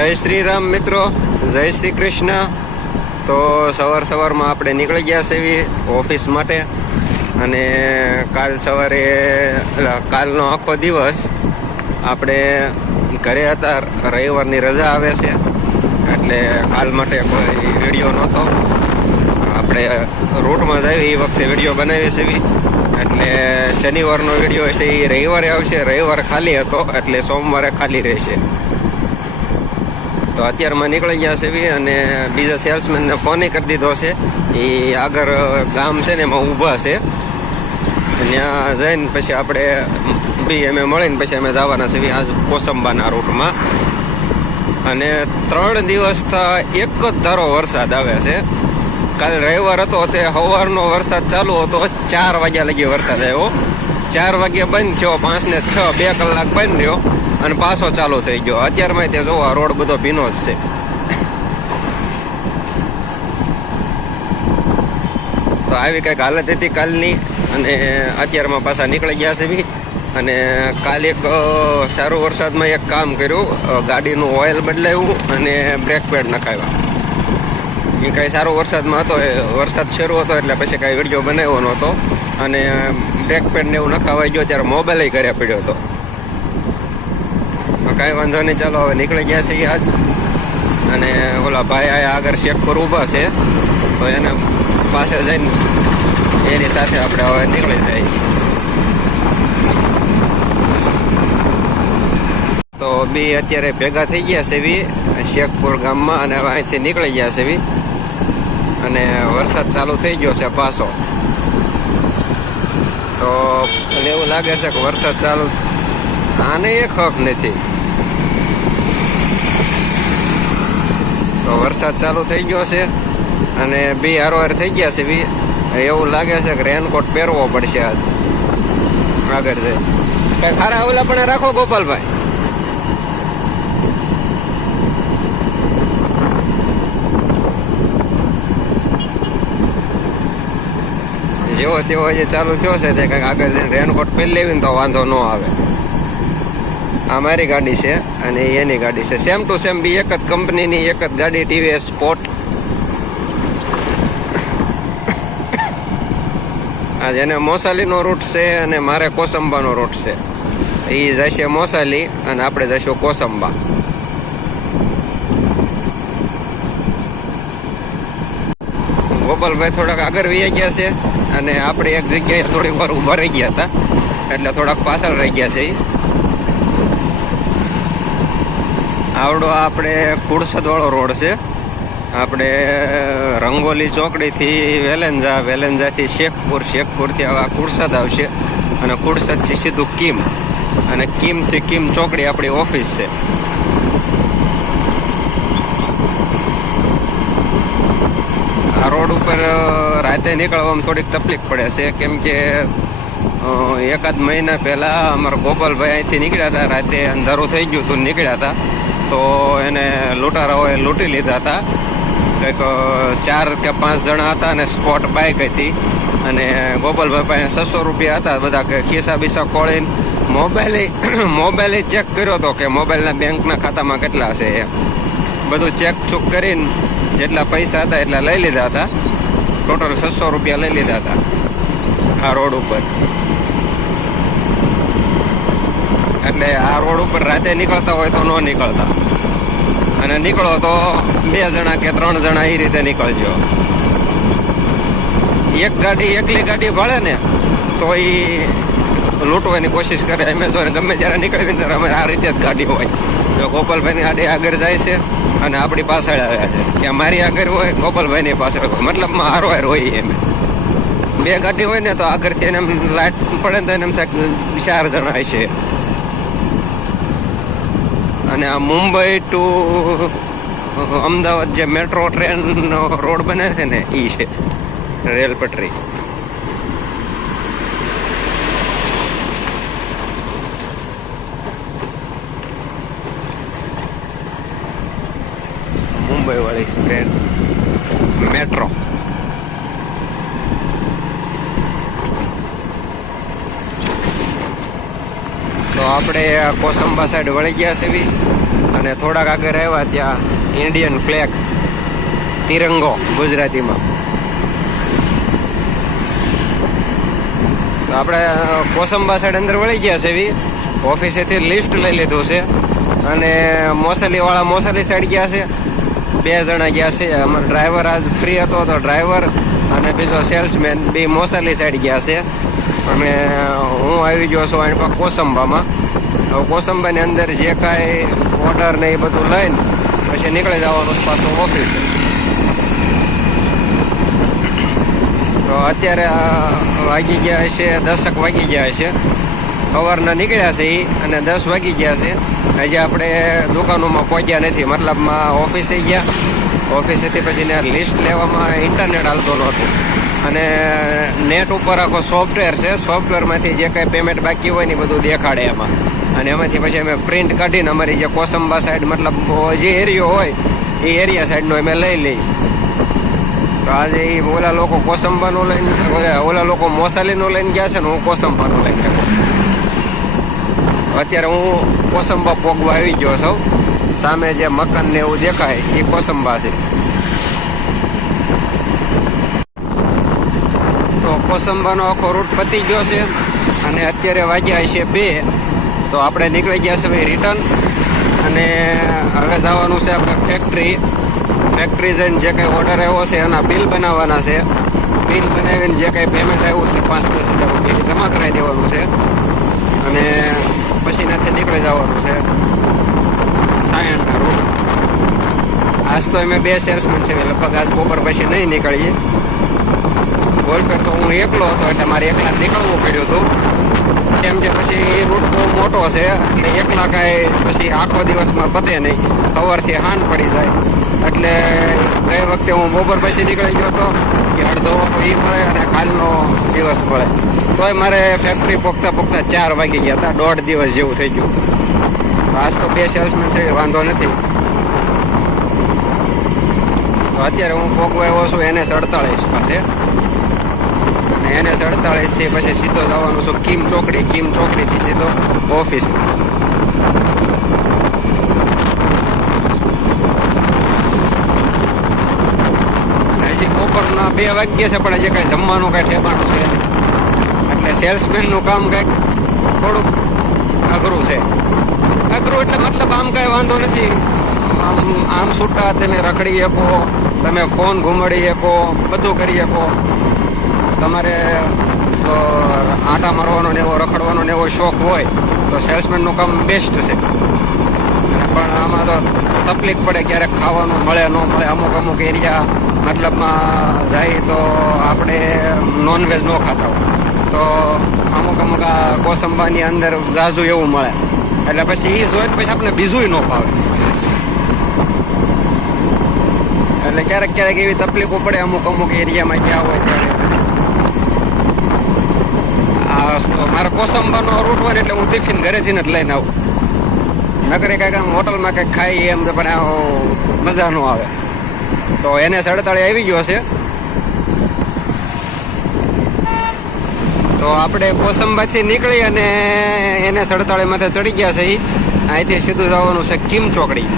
જય શ્રી રામ મિત્રો, જય શ્રી કૃષ્ણ. તો સવારમાં આપણે નીકળી ગયા છે ઓફિસ માટે. અને કાલ સવારે કાલનો આખો દિવસ આપણે ઘરે હતા. રવિવારની રજા આવે છે એટલે કાલ માટે કોઈ વિડીયો નહોતો. આપણે રૂટમાં જઈએ એ વખતે વિડીયો બનાવીએ છીએ. એટલે શનિવારનો વિડીયો છે એ રવિવારે આવશે. રવિવાર ખાલી હતો એટલે સોમવારે ખાલી રહેશે. તો અત્યારમાં નીકળી ગયા છે અને બીજા સેલ્સમેનને ફોન કરી દીધો છે. એ આગળ ગામ છે ને એમાં ઊભા છે. ત્યાં જઈને પછી આપણે અમે મળીને પછી અમે જવાના છીએ આજ કોસંબાના રૂટમાં. અને 3 દિવસથી એક જ ધારો વરસાદ આવે છે. કાલે રવિવાર હતો તે સવારનો વરસાદ ચાલુ હતો, 4 વાગ્યા લગી વરસાદ આવ્યો. 4 વાગ્યે બંધ થયો, 5 ને 6 2 કલાક બંધ રહ્યો અને પાછો ચાલુ થઈ ગયો. અત્યારમાં તે જોવા રોડ બધો ભીનો જ છે. તો આવી કંઈક હાલત હતી કાલની. અને અત્યારમાં પાછા નીકળી ગયા છે. અને કાલે એક સારું વરસાદમાં એક કામ કર્યું, ગાડીનું ઓઇલ બદલાવ્યું અને બ્રેક પેડ નખાવ્યા. એ કાંઈ સારો વરસાદમાં હતો, વરસાદ શરૂ હતો એટલે પછી કાંઈ વિડીયો બનાવ્યો નહોતો. અને બ્રેક પેડને એવું નખાવાઈ ગયો ત્યારે મોબાઈલ ઘરે પડ્યો હતો. કાંઈ વાંધો નહીં, ચાલો હવે નીકળી ગયા છીએ આજ. અને ઓલા ભાઈ આ આગળ શેખપુર ઊભા છે તો એને પાસે જઈને એની સાથે આપણે હવે નીકળી જઈએ. તો બી અત્યારે ભેગા થઈ ગયા છે શેખપુર ગામમાં અને હવે અહીંથી નીકળી ગયા છે. અને વરસાદ ચાલુ થઈ ગયો છે પાછો. તો એવું લાગે છે કે વરસાદ ચાલુ આને એક હક નથી. તો વરસાદ ચાલુ થઈ ગયો છે અને બી હારોહાર થઈ ગયા છે. એવું લાગે છે કે રેનકોટ પહેરવો પડશે આજ આગળ છે. કઈ ખારા ઓલા પણ રાખો ગોપાલભાઈ. જેવો તેવો જે ચાલુ થયો છે તે કંઈક આગળ જઈને રેનકોટ પહેરી લેવી ને તો વાંધો ન આવે. આ મારી ગાડી છે અને એની ગાડી છે. સેમ ટુ સેમ બી એક જ કંપનીની એક જ ગાડી, ટીવીએસ સ્પોર્ટ. આ જેને મોસાલીનો રૂટ છે અને મારે કોસંબાનો રૂટ છે. એ જશે મોસાલી અને આપણે જઈશું કોસંબા. ગોપાલભાઈ થોડાક આગળ વહી ગયા છે અને આપણે એક જગ્યાએ થોડીક વાર ઊભા રહી ગયા હતા એટલે થોડાક પાછળ રહી ગયા છે. આવડો આપણે કુડસદવાળો રોડ છે. આપણે રંગોલી ચોકડીથી વેલેન્જાથી શેખપુર, શેખપુરથી આ કુડસદ આવશે અને કુડસદથી સીધું કીમ અને કીમથી કીમ ચોકડી આપણી ઓફિસ છે. આ રોડ ઉપર રાતે નીકળવામાં થોડીક તકલીફ પડે છે કેમ કે એકાદ મહિના પહેલાં અમારા ગોપાલભાઈ અહીંથી નીકળ્યા હતા. રાતે અંધારું થઈ ગયું હતું, નીકળ્યા હતા તો એને લૂંટારાઓએ લૂંટી લીધા હતા. કંઈક 4 કે 5 જણા હતા અને સ્પોટ બાઇક હતી. અને ગોપાલભાઈ પાસે 600 રૂપિયા હતા. બધા ખિસ્સા બીસા ખોળીને મોબાઈલ ચેક કર્યો હતો કે મોબાઈલના બેંકના ખાતામાં કેટલા છે એ બધું ચેક ચૂક કરીને જેટલા પૈસા હતા એટલા લઈ લીધા હતા. ટોટલ 600 રૂપિયા લઈ લીધા હતા આ રોડ ઉપર. એટલે આ રોડ ઉપર રાતે નીકળતા હોય તો ન નીકળતા, અને નીકળો તો 2 જણા કે 3 જણા એ રીતે નીકળજો. એક ગાડી એકલી ગાડી ભાડે ને તો એ લૂંટવાની કોશિશ કરે. અમે તો ગમે ત્યારે નીકળવી ત્યારે અમે આ રીતે જ ગાડી હોય. જો ગોપાલભાઈની ગાડી આગળ જાય છે અને આપણી પાછળ આવ્યા છે, કે મારી આગળ હોય ગોપાલભાઈની પાછળ હોય, મતલબમાં હારો હોય. એમ 2 ગાડી હોય ને તો આગળથી એને લાઈટ પડે તો એને એમ થાય 4 જણા છે. અને આ મુંબઈ ટુ અમદાવાદ જે મેટ્રો ટ્રેનનો રોડ બને છે ને એ છે રેલ પટરી. મુંબઈ વાળી ટ્રેન મેટ્રો. તો આપણે કોસંબા સાઈડ વળી ગયા છે. અને થોડાક આગળ આવ્યા ત્યાં ઇન્ડિયન ફ્લેગ, તિરંગો ગુજરાતીમાં. તો આપણે કોસંબા સાઈડ અંદર વળી ગયા છે એવી ઓફિસેથી લિસ્ટ લઈ લીધું છે અને મોસલીવાળા મોસલી સાઈડ ગયા છે. 2 જણા ગયા છે. અમારો ડ્રાઈવર આજ ફ્રી હતો તો ડ્રાઈવર અને બીજો સેલ્સમેન બે મોસલી સાઈડ ગયા છે અને હું આવી ગયો છું અહીં કોસંબામાં. હવે કોસંબાની અંદર જે કાંઈ ઓર્ડર ને એ બધું લઈને પછી નીકળી જવાનું પાછું ઓફિસે. તો અત્યારે વાગી ગયા હશે 10 વાગી ગયા હશે. સવારના નીકળ્યા છે એ અને 10 વાગી ગયા છે. હજી આપણે દુકાનોમાં પહોંચ્યા નથી, મતલબમાં ઓફિસે ગયા. ઓફિસેથી પછી ને લિસ્ટ લેવામાં ઇન્ટરનેટ હાલતો નહોતું અને નેટ ઉપર આખો સોફ્ટવેર છે. સોફ્ટવેરમાંથી જે કાંઈ પેમેન્ટ બાકી હોય ને બધું દેખાડે એમાં. અને એમાંથી પછી અમે પ્રિન્ટ કાઢીને અમારી જે કોસંબા સાઈડ મતલબ જે એરિયો હોય એ એરિયા સાઈડનો અમે લઈ લઈએ. તો આજે એ ઓલા લોકો કોસંબાનું લઈને ઓલા લોકો મોસાલીનું લઈને ગયા છે ને હું કોસંબાનું લઈને ગયો. અત્યારે હું કોસંબા પોગવા આવી ગયો છું. સામે જે મકાન ને એવું દેખાય એ કોસંબા છે. તો કોસંબાનો આખો રૂટ પતી ગયો છે અને અત્યારે વાગ્યા છે 2. તો આપણે નીકળી ગયા છે ભાઈ રિટર્ન અને હવે જવાનું છે આપણે ફેક્ટરી જઈને જે કંઈ ઓર્ડર આવ્યો છે એના બિલ બનાવવાના છે. બિલ બનાવીને જે કંઈ પેમેન્ટ આવ્યું છે 5-10 હજાર રૂપિયા જમા કરાવી દેવાનું છે અને પછી ત્યાંથી નીકળી જવાનું છે સાયણના રૂટ. આજ તો અમે 2 સેલ્સમેન છે, લગભગ આજ બપોર પછી નહીં નીકળીએ. બોલપેર તો હું એકલો હતો એટલે મારે એકલા નીકળવું પડ્યું હતું કેમ કે પછી એ રૂટ બહુ મોટો છે એટલે એકલા કાંઈ પછી આખો દિવસમાં પતે નહીં, સવારથી હાન પડી જાય. એટલે ગઈ વખતે હું બપોર પછી નીકળી ગયો હતો કે અડધો એ મળે અને કાલનો દિવસ મળે. તોય મારે ફેક્ટરી પોગતા 4 વાગી ગયા હતા. 1.5 દિવસ જેવું થઈ ગયું હતું. આજ તો 2 સેલ્સમેન છે, વાંધો નથી. તો અત્યારે હું પોગવા આવ્યો છું NS48 પાસે અને NS48 થી પછી સીધો જવાનું છું કિમ ચોકડીથી સીધો ઓફિસ. હજી બપોરના 2 વાગ્યા છે પણ હજી કાંઈ જમવાનું કાંઈ ઠેકાણું છે નહીં. એટલે સેલ્સમેનનું કામ કંઈક થોડુંક અઘરું છે. અઘરું એટલે મતલબ આમ કાંઈ વાંધો નથી. આમ છૂટા તમે રખડી શકો, તમે ફોન ઘુમાડી શકો, બધું કરી શકો. તમારે જો આટા મારવાનો ને એવો રખડવાનો ને એવો શોખ હોય તો સેલ્સમેનનું કામ બેસ્ટ છે. પણ આમાં તો તકલીફ પડે, ક્યારેક ખાવાનું મળે ન મળે. અમુક એરિયા મતલબમાં જાય તો આપણે નોનવેજ ન ખાતા હોય તો અમુક આ કોસંબાની અંદર ગાજુ એવું મળે એટલે પછી એ જોઈ પછી આપણે બીજું ન ભાવે. એટલે ક્યારેક એવી તકલીફો પડે અમુક એરિયામાં ગયા હોય ત્યારે. મારા કોસંબાનો રૂટ હોય એટલે હું ટિફિન ઘરેથી જ લઈને આવું. નકરે કાંઈક આમ હોટલમાં કંઈક ખાઈ એમ તો પણ મજા ન આવે. તો NS48 આવી ગયો છે. તો આપણે કોસંબાથી નીકળી અને NS48 માથે ચડી ગયા છે. અહીંથી સીધું જવાનું છે કિમ ચોકડી.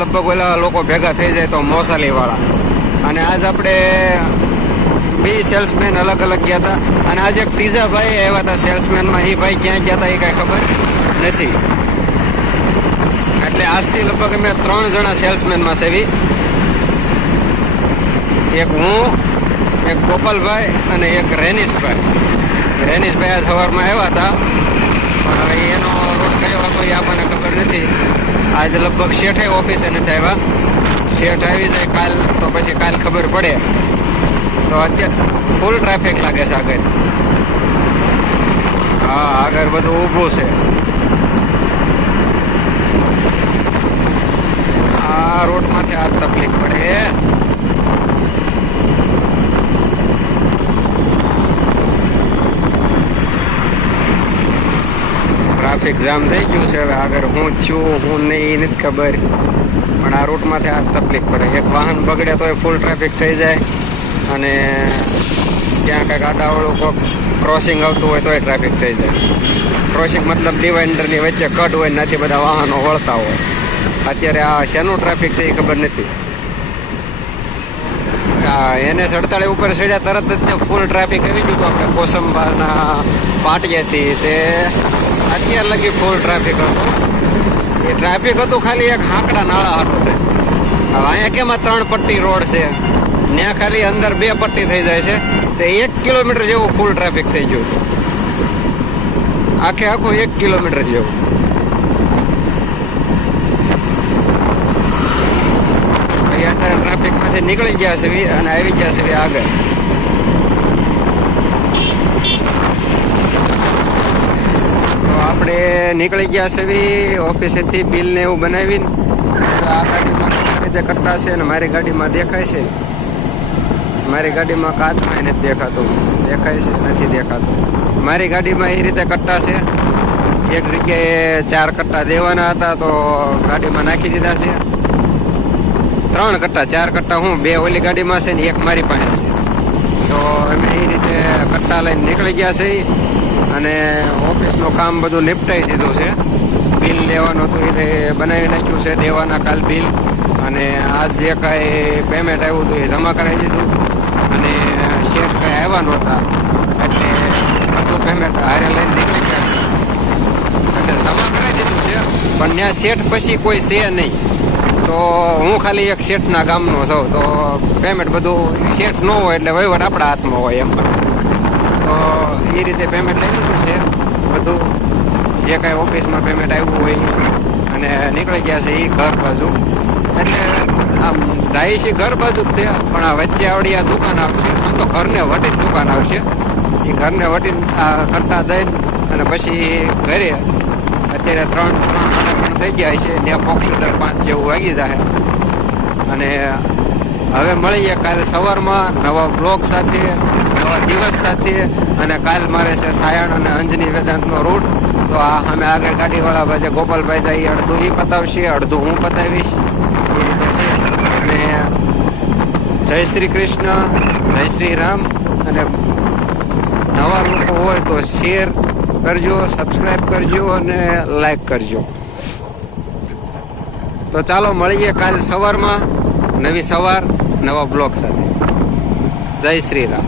લગભગ ઓલા લોકો ભેગા થઈ જાય તો મોસાલીવાળા. અને આજ આપણે 2 સેલ્સમેન અલગ ગયા હતા અને આજે એક ત્રીજા ભાઈ આવ્યા હતા સેલ્સમેનમાં. એ ભાઈ ક્યાં ગયા હતા એ કાંઈ ખબર નથી. એટલે આજથી લગભગ અમે 3 જણા સેલ્સમેનમાં છે. એક હું, એક ગોપાલભાઈ અને એક રેનીશભાઈ આજ સવારમાં આવ્યા હતા પણ હવે એનો રૂટ કયો હતો એ આપણને ખબર નથી. આજે લગભગ શેઠે ઓફિસે નથી આવ્યા. શેઠ આવી જાય કાલ તો પછી કાલ ખબર પડે. તો અત્યારે ફૂલ ટ્રાફિક લાગે છે આગળ. હા, આગળ બધું ઊભું છે. આ રોડમાંથી આ તકલીફ પડે. ટ્રાફિક જામ થઈ ગયું છે. હવે આગળ હું નહીં એ નથી ખબર પણ આ રૂટમાંથી આ તકલીફ પડે. એક વાહન બગડે તો ફૂલ ટ્રાફિક થઈ જાય અને ક્યાં કાંઈક આડાવાળું કોઈક ક્રોસિંગ આવતું હોય તોય ટ્રાફિક થઈ જાય. ક્રોસિંગ મતલબ ડિવાઇડરની વચ્ચે કટ હોય નથી બધા વાહનો વળતા હોય. અત્યારે આ શેનું ટ્રાફિક છે એ ખબર નથી. NH 48 ઉપર ચડ્યા તરત જ ફૂલ ટ્રાફિક આવી ગયું હતું. આપણે કોસંબાના પાટિયાથી તે અત્યાર લગી ફૂલ ટ્રાફિક હતું. એ ટ્રાફિક હતું ખાલી એક હાંકડા નાળા હાટું થાય. હવે અહીંયા કેમાં 3 પટ્ટી રોડ છે, ત્યાં ખાલી અંદર 2 પટ્ટી થઈ જાય છે. તે 1 કિલોમીટર જેવું ફૂલ ટ્રાફિક થઈ ગયું હતું. આખું 1 કિલોમીટર જેવું. અત્યારે ટ્રાફિકમાંથી નીકળી ગયા છે અને આવી ગયા છે આગળ. તો આપણે નીકળી ગયા છે ઓફિસેથી બિલ ને એવું બનાવીને. આ ગાડીમાં રીતે કટ્ટા છે અને મારી ગાડીમાં દેખાય છે. મારી ગાડીમાં કાચમાં નથી દેખાતું, દેખાય છે નથી દેખાતું. મારી ગાડીમાં એ રીતે કટ્ટા છે. એક જગ્યાએ 4 કટ્ટા દેવાના હતા તો ગાડીમાં નાખી દીધા છે. 3 કટ્ટા, 4 કટ્ટા હું 2 ઓલી ગાડીમાં છે ને 1 મારી પાસે છે. તો અમે એ રીતે કટ્ટા લઈને નીકળી ગયા છે અને ઓફિસનું કામ બધું નિપટાઈ દીધું છે. બિલ લેવાનું હતું એ બનાવી નાખ્યું છે, દેવાના કાલ બિલ. અને આજ જે કાંઈ પેમેન્ટ આવ્યું હતું એ જમા કરાવી દીધું. અને શેઠ કાંઈ આવ્યા નહોતા એટલે બધું પેમેન્ટ હારે લઈને નીકળી ગયા છે. એટલે જમા કરાવી દીધું છે પણ ત્યાં શેઠ પછી કોઈ છે નહીં. તો હું ખાલી એક શેઠના ગામનો છું. તો પેમેન્ટ બધું શેઠ ન હોય એટલે વહીવટ આપણા હાથમાં હોય એમ. તો એ રીતે પેમેન્ટ લઈ લીધું છે બધું, જે કાંઈ ઓફિસમાં પેમેન્ટ આવ્યું હોય. અને નીકળી ગયા છે એ ઘર બાજુ. એટલે આમ જાય છે ઘર બાજુ જ તે, પણ આ વચ્ચે આવડી આ દુકાન આવશે. આમ તો ઘરને વટી જ દુકાન આવશે. એ ઘરને વટીને આ કટ્ટા દઈને અને પછી ઘરે અત્યારે 3 થઈ ગયા છે. ત્યાં પોક્ષદર 5 જેવું વાગી જાય. અને હવે મળીએ કાલે સવારમાં નવા બ્લોગ સાથે, નવા દિવસ સાથે. અને કાલ મારે છે સાયણ અને અંજની વેદાંતનો રૂટ. તો આ અમે આગળ ગાડીવાળા બાજુ ગોપાલભાઈ જાય, અડધું એ પતાવશે, અડધું હું પતાવીશ, એ રીતે છે. અને જય શ્રી કૃષ્ણ, જય શ્રી રામ. અને નવા લોકો હોય તો શેર કરજો, સબસ્ક્રાઈબ કરજો અને લાઈક કરજો. તો ચાલો મળીએ કાલ સવારમાં, નવી સવાર નવા બ્લોગ સાથે. જય શ્રી રામ.